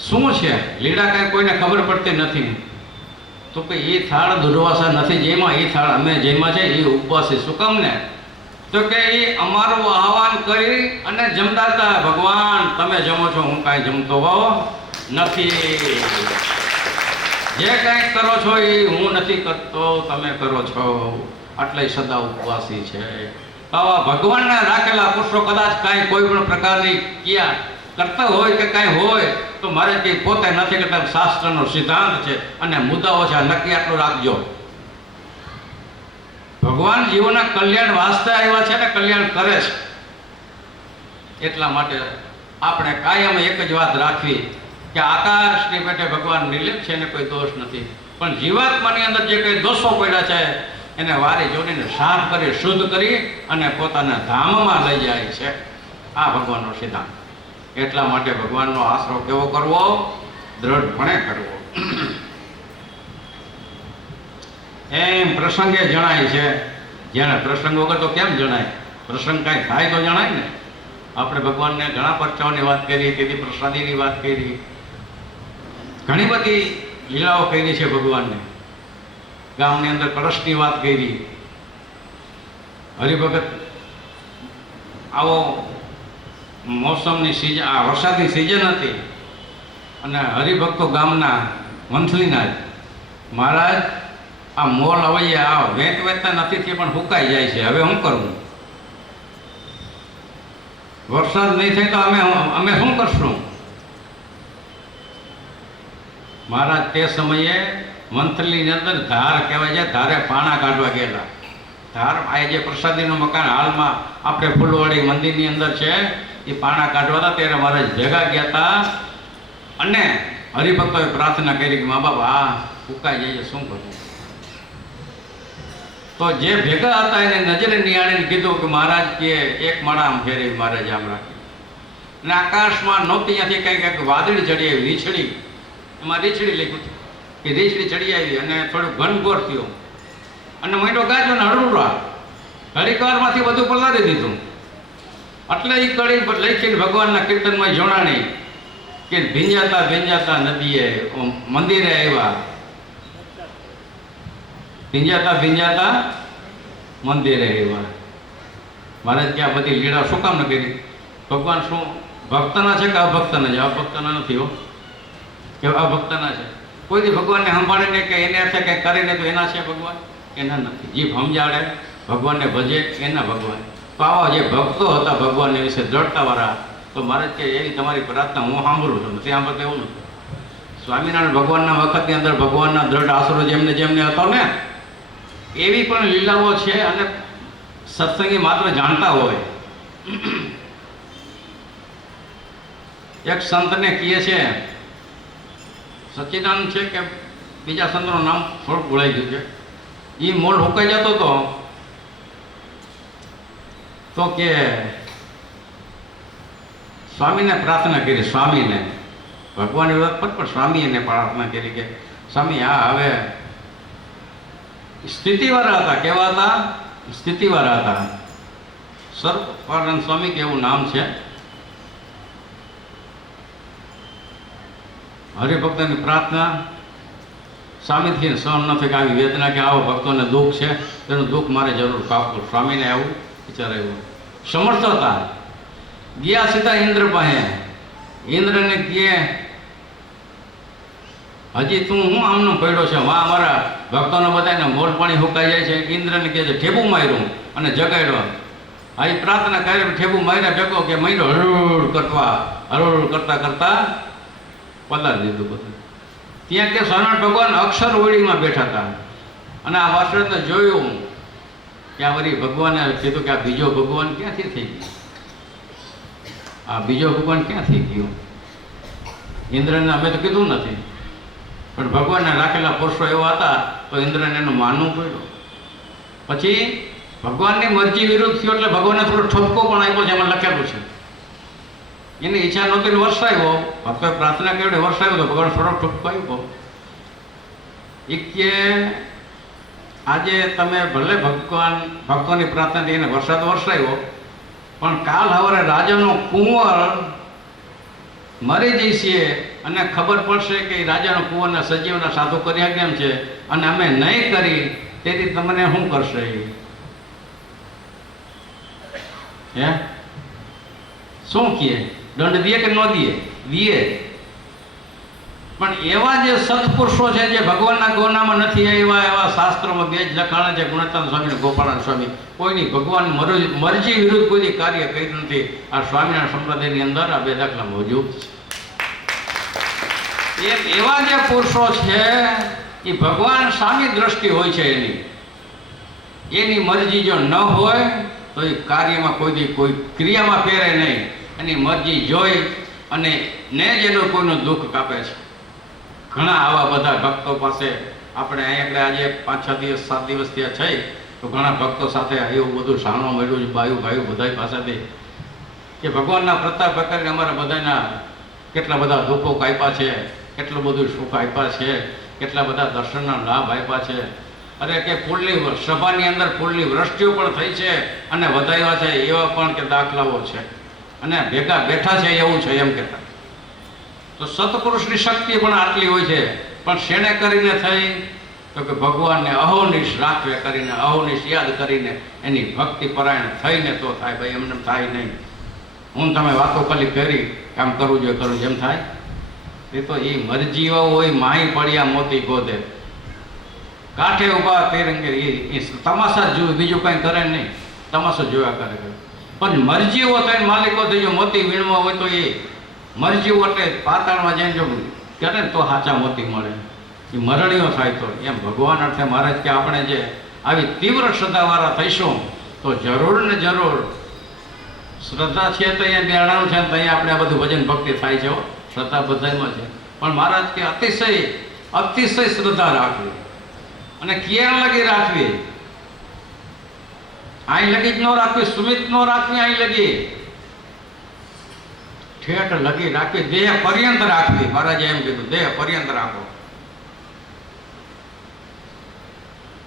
શું છે લીડા કાંઈ કોઈને ખબર પડતી નથી. તો કે એ થાળ દુર્વાસા નથી જેમાં, એ થાળ અમે જેમાં છે એ ઉપવાસી. શું કામ ને? તો કે એ અમારું આહવાન કરી અને જમતા હતા, ભગવાન તમે જમો છો, હું કાંઈ જમતો હોવ નથી. જે કાંઈ કરો છો એ હું નથી કરતો, તમે કરો છો, એટલે સદા ઉપવાસી છે. આવા ભગવાનના રાખેલા પુરુષો કદાચ કાંઈ કોઈ પણ પ્રકારની ક્રિયા કરતા હોય કે કાંઈ હોય તો મારે કંઈ પોતે નથી કરતા, શાસ્ત્રનો સિદ્ધાંત છે અને મુદ્દાઓ છે. નક્કી આટલું રાખજો. ભગવાન જીવોના કલ્યાણ વાસ્તે આવ્યા છે ને કલ્યાણ કરે છે. એટલા માટે આપણે કાયમ એક જ વાત રાખવી કે આકાશની પેટે ભગવાન નિર્લિપ્ત છે ને કોઈ દોષ નથી, પણ જીવાત્માની અંદર જે કંઈ દોષો પડ્યા છે એને વારી જોડીને સાફ કરી શુદ્ધ કરી અને પોતાના ધામમાં લઈ જાય છે. આ ભગવાનનો સિદ્ધાંત. એટલા માટે ભગવાનનો આશરો કેવો કરવો? દ્રઢપણે કરવો. એમ પ્રસંગે જણાય છે. જેને પ્રસંગ વગર તો કેમ જણાય? પ્રસંગ કાંઈ થાય તો જણાય ને. આપણે ભગવાનને ઘણા પરચાઓની વાત કરી, તેથી પ્રસાદીની વાત કરી, ઘણી બધી લીલાઓ કરી છે ભગવાનને. ગામની અંદર કળશની વાત કરી, હરિભગત આવો મોસમની સિઝન, આ વરસાદની સિઝન હતી અને હરિભક્તો ગામના વંથલીના જ મહારાજ આ મોલ અવૈયા આ વેચતા નથી તે પણ ફૂંકાઈ જાય છે, હવે શું કરવું? વરસાદ નહીં થાય તો અમે શું કરશું? મહારાજ તે સમયે મંથલીની અંદર ધાર કહેવાય છે, ધારે પાણા કાઢવા ગયેલા. ધાર આ જે પ્રસાદીનું મકાન હાલમાં આપણે ફૂલવાડી મંદિરની અંદર છે એ પાણા કાઢવા હતા ત્યારે મહારાજ ભેગા ગયા હતા અને હરિભક્તોએ પ્રાર્થના કરી કે મા બાપ આ ફૂંકાઈ જાય શું કરવું? તો જે ભેગા હતા એને નજરે નિહાળીને કીધું કે મહારાજ કે એક માળા આમ ફેરવી, મહારાજ આમ રાખી અને આકાશમાં નહોતી ત્યાંથી કંઈક વાદળી ચડી આવી, રીછડી, એમાં રીછડી લખ્યું કે રીછડી ચડી આવી અને થોડું ઘનઘોર થયો અને મહિનો ગાજો ને હળુરા ઘડીકવારમાંથી બધું પલાળી દીધું. એટલે એ કડી લખીને ભગવાનના કીર્તનમાં જોડાણી કે ભીંજાતા ભીંજાતા નદીએ મંદિરે આવ્યા, ભીંજાતા ભીંજાતા મંદિરે આવ્યા. મહારાજ કે આ બધી લીલા શું કામ ન કરી? ભગવાન શું ભક્તના છે કે અભક્તના છે? અભક્તના નથી હો, કે અભક્તના છે. કોઈથી ભગવાનને સંભાળીને કે એને અર્થે કંઈ કરીને તો એના છે ભગવાન? એના નથી. જીભ સમજાડે ભગવાનને ભજે એના ભગવાન. તો આવા જે ભક્તો હતા ભગવાનને વિશે દ્રઢતાવાળા, તો મહારાજ કે એવી તમારી પ્રાર્થના હું સાંભળું છું, નથી સાંભળતો એવું નથી. સ્વામિનારાયણ ભગવાનના વખતની અંદર ભગવાનના દ્રઢ આશરો જેમને જેમને હતો ને એવી પણ લીલાઓ છે અને સત્સંગી માત્ર જાણતા હોય. એક સંતને કહે છે, સચ્ચિદાનંદ છે કે બીજા સંતનું નામ થોડુંક ભૂલાઈ ગયું છે, એ મોલ હુકાઈ જતો હતો તો કે સ્વામીને પ્રાર્થના કરી, સ્વામીને ભગવાનની વાત પર પણ સ્વામીને પ્રાર્થના કરી કે સ્વામી હા હવે સ્થિતિવાળા હતા. કેવા હતા? સ્થિતિવાળા હતા. સર્વાનંદ સ્વામી કે એવું નામ છે. હરિભક્તની પ્રાર્થના સ્વામીથી સહન ન થાય કે આવી વેદના કે આવો ભક્તોને દુઃખ છે, તેનું દુઃખ મારે જરૂર કાપવું. સ્વામીને આવું વિચાર આવ્યું. સમર્થ હતા. ગયા સીધા ઇન્દ્ર પાસે. ઇન્દ્રને કહે હજી તું હું આમનો પડ્યો છે, વાં અમારા ભક્તોને બધાને મોલ પાણી હુકાઈ જાય છે. ઇન્દ્રને કહે છે ઠેબું માર્યું અને જગાડ્યો. આ એ પ્રાર્થના કરી ઠેબું માર્યા ભેગો કે મહિનો હળૂળ કરતા કરતા પલાળી દીધું બધું. ત્યાં કે સ્વામિનારાયણ ભગવાન અક્ષર ઓળીમાં બેઠા હતા અને આ વાસણને જોયું કે આ વળી ભગવાને કીધું કે આ બીજો ભગવાન ક્યાંથી થઈ ગયો? આ બીજો ભગવાન ક્યાં થઈ ગયો? ઇન્દ્રને અમે તો કીધું નથી, પણ ભગવાનને રાખેલા પુરુષો એવા હતા તો ઇન્દ્રને એનું માનવું પડ્યું. પછી ભગવાનની મરજી વિરુદ્ધ થયો એટલે ભગવાનને થોડો ઠપકો પણ આપ્યો છે, એમાં લખેલું છે. એની ઈચ્છા નહોતી વરસાવ્યો, ભક્તોએ પ્રાર્થના કરી વરસાવ્યો તો ભગવાન થોડો ઠપકો આપ્યો. એ કે આજે તમે ભલે ભક્તોની પ્રાર્થનાથી એને વરસાદ વરસાવ્યો, પણ કાલ સવારે રાજાનો કુંવર મરી જઈશીએ અને ખબર પડશે કે રાજાનો કુંવરના સજીવના સાધુ કર્યા કેમ છે અને અમે નહીં કરી તેથી તમને શું કરશે હે શું કહે દંડ દે કે ન દે પણ એવા જે સત્પુરુષો છે જે ભગવાનના ગોનામાં નથી એવા એવા શાસ્ત્રોમાં બે જ લખાણા છે ગુણચંદ સ્વામી અને ગોપાળાન સ્વામી કોઈની ભગવાન મરજી વિરુદ્ધ કોઈ કાર્ય કર્યું નથી આ સ્વામિનારાયણ સંપ્રદાયની અંદર આ બે દાખલા મોજૂદ છે એવા જે પુરુષો છે એ ભગવાન સામી દ્રષ્ટિ હોય છે એની મરજી જો ન હોય તો એ કાર્યમાં કોઈ ક્રિયામાં ફેરે નહીં એની મરજી જોઈ અને ને જ એનું કોઈનું દુઃખ કાપે છે ઘણા આવા બધા ભક્તો પાસે આપણે અહીંયા આજે 5-6 દિવસ 7 દિવસ ત્યાં છે તો ઘણા ભક્તો સાથે એવું બધું જાણવા મળ્યું છે ભાઈઓ બધા પાસેથી કે ભગવાનના પ્રતાપ કરીને અમારા બધાના કેટલા બધા દુઃખો કાપ્યા છે કેટલું બધું સુખ આપ્યા છે કેટલા બધા દર્શનના લાભ આપ્યા છે અરે કે ફૂલની સભાની અંદર ફૂલની વૃષ્ટિઓ પણ થઈ છે અને વધાર્યા છે એવા પણ કે દાખલાઓ છે અને ભેગા બેઠા છે એવું છે એમ કહેતા તો સત્પુરુષની શક્તિ પણ આટલી હોય છે પણ શેણે કરીને થઈ તો કે ભગવાનને અહોનિશ રાખવે કરીને અહોનિશ યાદ કરીને એની ભક્તિ પરાયણ થઈને તો થાય ભાઈ એમને થાય નહીં હું તમે વાતો ખાલી કરી કામ કરવું જોઈએ એમ થાય એ તો એ મરજીઓ હોય માહી પડ્યા મોતી ગોદે કાંઠે ઉભા તેરંગે એ તમાશા જ જોયું બીજું કંઈ કરે નહીં તમાશો જોયા કરે પણ મરજીઓ થઈને માલિકો થઈ જો મોતી વીણવા હોય તો એ મરજીઓ એટલે પાતાળમાં જઈને જો કરે ને તો સાચા મોતી મળે એ મરણીઓ થાય તો એમ ભગવાન અર્થે મહારાજ કે આપણે જે આવી તીવ્ર શ્રદ્ધાવાળા થઈશું તો જરૂર ને જરૂર શ્રદ્ધા છે તો અહીંયા બેડાનું છે તો અહીંયા આપણે આ બધું ભજન ભક્તિ થાય છે શ્રદ્ધા બધામાં છે પણ મહારાજ કે અતિશય શ્રદ્ધા રાખવી અને ક્યાં લગી રાખવી અહીં લગી જ ન રાખવી સુમિત ન રાખવી અહીં લગી ઠેઠ લગી રાખવી દેહ પર્યંત રાખવી મહારાજે એમ કીધું દેહ પર્યંત રાખો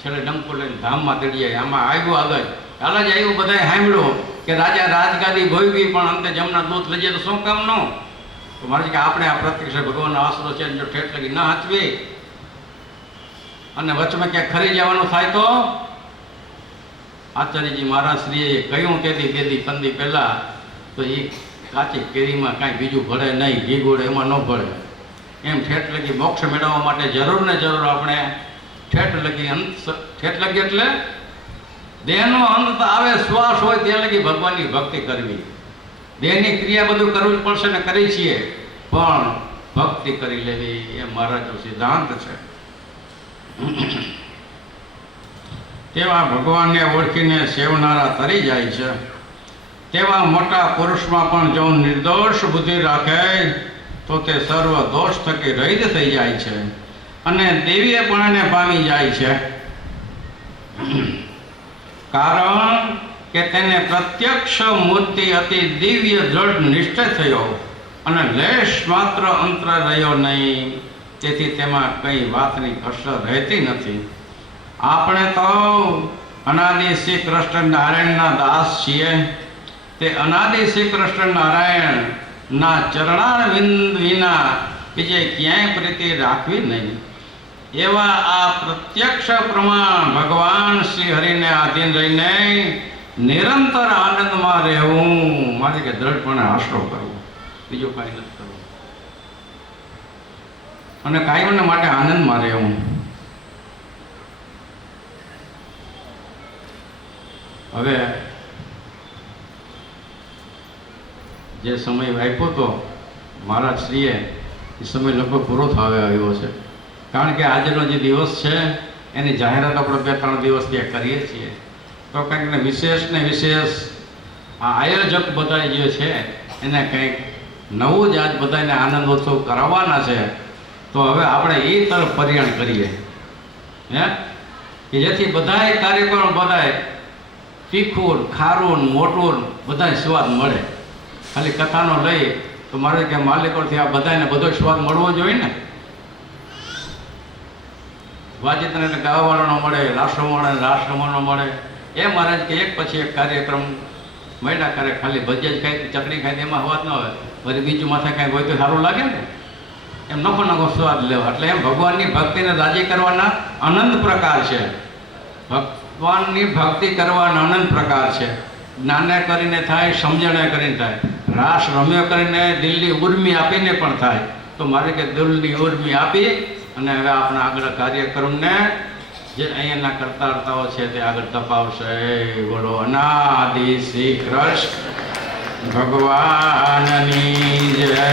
છેલ્લે ડંકો લઈને ધામમાં તેડીએ આમાં આવ્યું આગળ હાલ જ આવ્યું બધાએ સાંભળ્યું કે રાજા રાજગાદી ભોગવી પણ અંતે જમના દૂધ લઈ જાય તો શું કામ નો તો મારે કે આપણે આ પ્રત્યક્ષ ભગવાનનો આશરો છે જો ઠેઠ લગી ના હાચવી અને વચમાં ક્યાંક ખરી જવાનું થાય તો આચાર્યજી મહારાજ શ્રીએ કહ્યું તેથી બેદી કંદી પહેલા તો એ કાચી કેરીમાં કાંઈ બીજું ભળે નહીં ઘી ગોળ એમાં ન ભળે એમ ઠેઠ લગી મોક્ષ મેળવવા માટે જરૂર ને જરૂર આપણે ઠેઠ લગી એટલે દેહનો અંત આવે શ્વાસ હોય ત્યાં લગી ભગવાનની ભક્તિ કરવી દેહની ક્રિયા બધું કરવું જ પડશે ને કરી છીએ પણ ભક્તિ કરી લેવી એ મહારાજનો સિદ્ધાંત છે તેવા ભગવાનને ઓળખીને સેવનારા તરી જાય છે તેવા મોટા પુરુષમાં પણ જો નિર્દોષ બુદ્ધિ રાખે તો તે સર્વ દોષ થકી રહિત થઈ જાય છે અને દિવ્યપણાને પામી જાય છે કારણ કે તેને પ્રત્યક્ષ મૂર્તિ અતિ દિવ્ય દ્રઢ નિશ્ચય થયો અને લેશ માત્ર અંતર રહ્યો નહીં તેથી તેમાં કંઈ વાતની કસર રહેતી નથી આપણે તો અનાદિ શ્રી કૃષ્ણ નારાયણના દાસ છીએ તે અનાદિ શ્રી કૃષ્ણ નારાયણના ચરણારવિંદ વિના બીજે ક્યાંય પ્રીતિ રાખવી નહીં એવા આ પ્રત્યક્ષ પ્રમાણ ભગવાન શ્રી હરિને આધીન રહીને નિરંતર આનંદમાં રહેવું મારે કે દ્રઢપણે આશરો કરવો બીજું કાંઈ નથી કરવું અને કાયમને માટે આનંદમાં રહેવું હવે જે સમય આપ્યો હતો મહારાજ શ્રીએ એ સમય લગભગ પૂરો થવા આવ્યો છે કારણ કે આજનો જે દિવસ છે એની જાહેરાત આપણે 2-3 દિવસ ત્યાં કરીએ છીએ તો કંઈક ને વિશેષ આ આયોજક બધા જે છે એને કંઈક નવું જ આજ બધાને આનંદ ઉત્સવ કરાવવાના છે તો હવે આપણે એ તરફ પર્યાણ કરીએ હે કે જેથી બધાય કાર્યક્રમ બધાય તીખું ખારું મોટું બધાય સ્વાદ મળે ખાલી કથાનો લઈ તો મારે કે માલિકોથી આ બધાને બધો સ્વાદ મળવો જોઈએ ને વાજિંત્રને ગાવાવાળાનો મળે રાષ્ટ્રમોનો મળે એ મહારાજ કે એક પછી એક કાર્યક્રમ મળ્યા કરે ખાલી ભજીયા જ ખાઈ ચટણી ખાઈ એમાં અવાજ ન હોય વળી બીજું માથે કાંઈ હોય તો સારું લાગે ને, એમ નખો નખો સ્વાદ લેવો. એટલે એમ ભગવાનની ભક્તિને રાજી કરવાના અનંત પ્રકાર છે. ભગવાનની ભક્તિ કરવાના અનંત પ્રકાર છે. જ્ઞાને કરીને થાય, સમજણે કરીને થાય, રાસ રમ્યો કરીને દિલની ઉર્મી આપીને પણ થાય. તો મારે કે દિલની ઉર્મી આપી અને હવે આપણા આગળ કાર્યક્રમને જે અહીંયાના કરતાર્તાઓ છે તે આગળ તપાવશે. બોલો અનાદિ શ્રી કૃષ્ણ ભગવાનની જય.